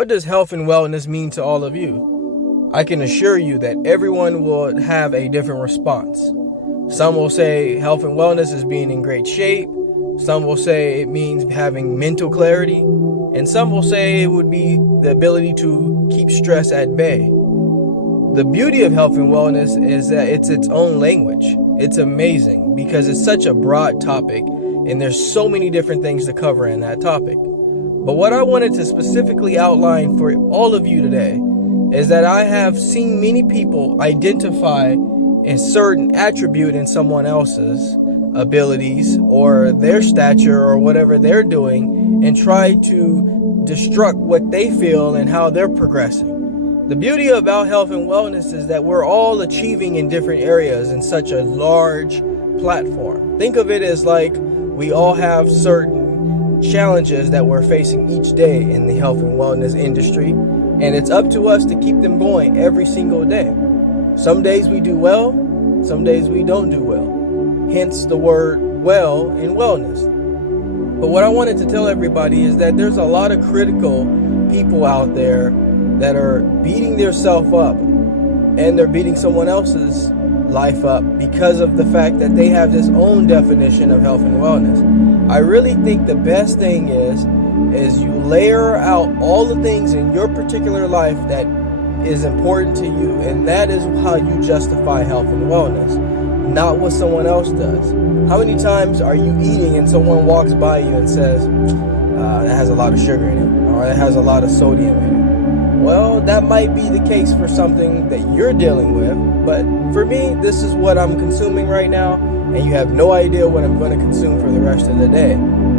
What does health and wellness mean to all of you? I can assure you that everyone will have a different response. Some will say health and wellness is being in great shape. Some will say it means having mental clarity. And some will say it would be the ability to keep stress at bay. The beauty of health and wellness is that it's its own language. It's amazing because it's such a broad topic and there's so many different things to cover in that topic. But what I wanted to specifically outline for all of you today is that I have seen many people identify a certain attribute in someone else's abilities or their stature or whatever they're doing and try to destruct what they feel and how they're progressing. The beauty about health and wellness is that we're all achieving in different areas in such a large platform. Think of it as like we all have certain challenges that we're facing each day in the health and wellness industry, and it's up to us to keep them going every single day. Some days we do well, some days we don't do well. Hence the word well in wellness. But what I wanted to tell everybody is that there's a lot of critical people out there that are beating themselves up and they're beating someone else's life up because of the fact that they have this own definition of health and wellness. I really think the best thing is you layer out all the things in your particular life that is important to you, and that is how you justify health and wellness, not what someone else does. How many times are you eating and someone walks by you and says, that has a lot of sugar in it, or it has a lot of sodium in it? Well, that might be the case for something that you're dealing with, but for me, this is what I'm consuming right now, and you have no idea what I'm going to consume for the rest of the day.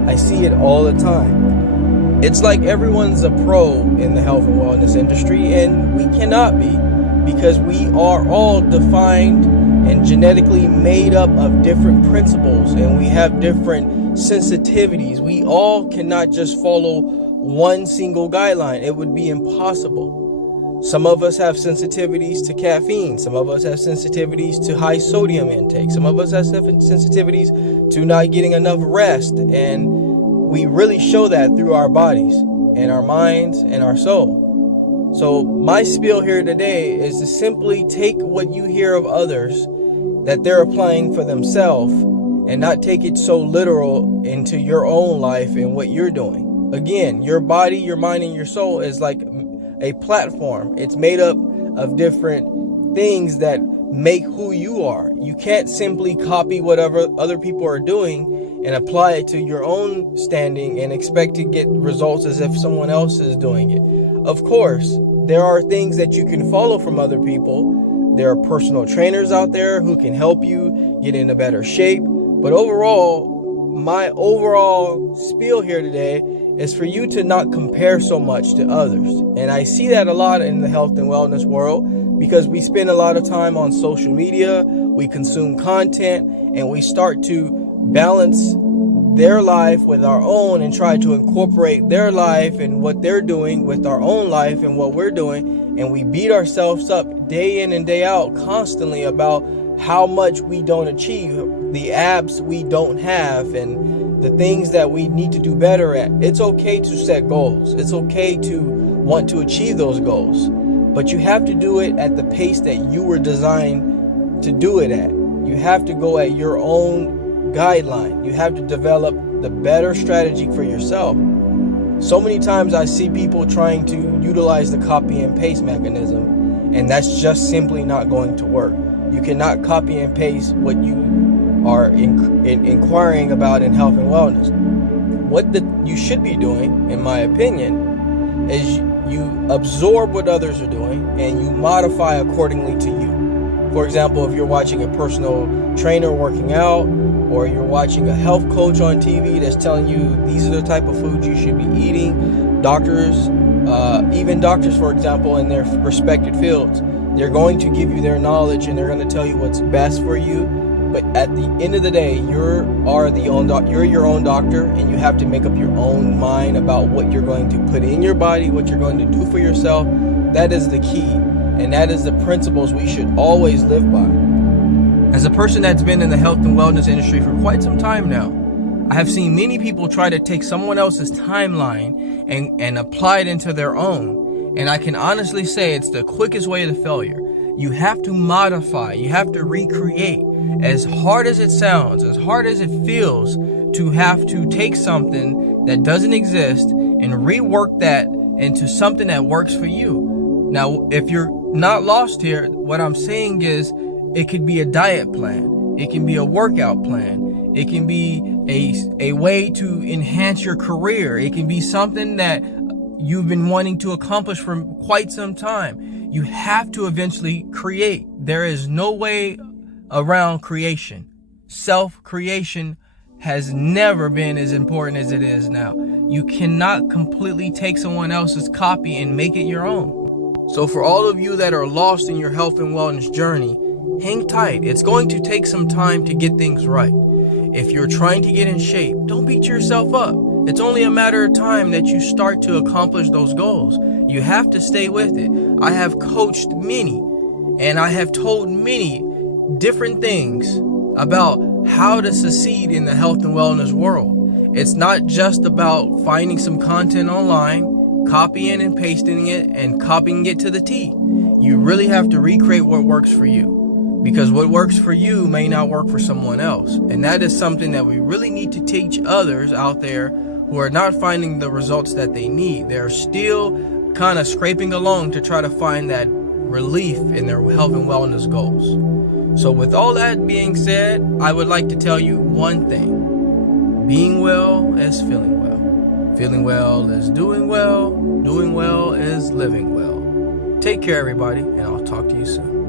I see it all the time. It's like everyone's a pro in the health and wellness industry, and we cannot be, because we are all defined and genetically made up of different principles, and we have different sensitivities. We all cannot just follow one single guideline. It would be impossible. Some of us have sensitivities to caffeine. Some of us have sensitivities to high sodium intake. Some of us have sensitivities to not getting enough rest. And we really show that through our bodies and our minds and our soul. So my spiel here today is to simply take what you hear of others that they're applying for themselves and not take it so literal into your own life and what you're doing. Again, your body, your mind, and your soul is like a platform. It's made up of different things that make who you are. You can't simply copy whatever other people are doing and apply it to your own standing and expect to get results as if someone else is doing it. Of course, there are things that you can follow from other people. There are personal trainers out there who can help you get in a better shape. But overall, my overall spiel here today is for you to not compare so much to others. And I see that a lot in the health and wellness world because we spend a lot of time on social media, we consume content, and we start to balance their life with our own and try to incorporate their life and what they're doing with our own life and what we're doing. And we beat ourselves up day in and day out constantly about how much we don't achieve, the abs we don't have, and the things that we need to do better at. It's okay to set goals. It's okay to want to achieve those goals. But you have to do it at the pace that you were designed to do it at. You have to go at your own guideline. You have to develop the better strategy for yourself. So many times I see people trying to utilize the copy and paste mechanism, and that's just simply not going to work. You cannot copy and paste what you are inquiring about in health and wellness. What you should be doing, in my opinion, is you absorb what others are doing and you modify accordingly to you. For example, if you're watching a personal trainer working out, or you're watching a health coach on TV that's telling you these are the type of foods you should be eating, doctors, even doctors, for example, in their respected fields, they're going to give you their knowledge and they're going to tell you what's best for you. But at the end of the day, you're your own doctor, and you have to make up your own mind about what you're going to put in your body, what you're going to do for yourself. That is the key, and that is the principles we should always live by. As a person that's been in the health and wellness industry for quite some time now, I have seen many people try to take someone else's timeline and apply it into their own. And I can honestly say it's the quickest way to failure. You have to modify, you have to recreate. As hard as it sounds, as hard as it feels to have to take something that doesn't exist and rework that into something that works for you. Now, if you're not lost here, what I'm saying is it could be a diet plan. It can be a workout plan. It can be a way to enhance your career. It can be something that you've been wanting to accomplish for quite some time. You have to eventually create. There is no way around creation. Self-creation has never been as important as it is now. You cannot completely take someone else's copy and make it your own. So for all of you that are lost in your health and wellness journey, hang tight. It's going to take some time to get things right. If you're trying to get in shape, don't beat yourself up. It's only a matter of time that you start to accomplish those goals. You have to stay with it. I have coached many, and I have told many different things about how to succeed in the health and wellness world. It's not just about finding some content online, copying and pasting it, and copying it to the T. You really have to recreate what works for you, because what works for you may not work for someone else. And that is something that we really need to teach others out there who are not finding the results that they need. They're still kind of scraping along to try to find that relief in their health and wellness goals. So with all that being said, I would like to tell you one thing. Being well is feeling well. Feeling well is doing well. Doing well is living well. Take care, everybody, and I'll talk to you soon.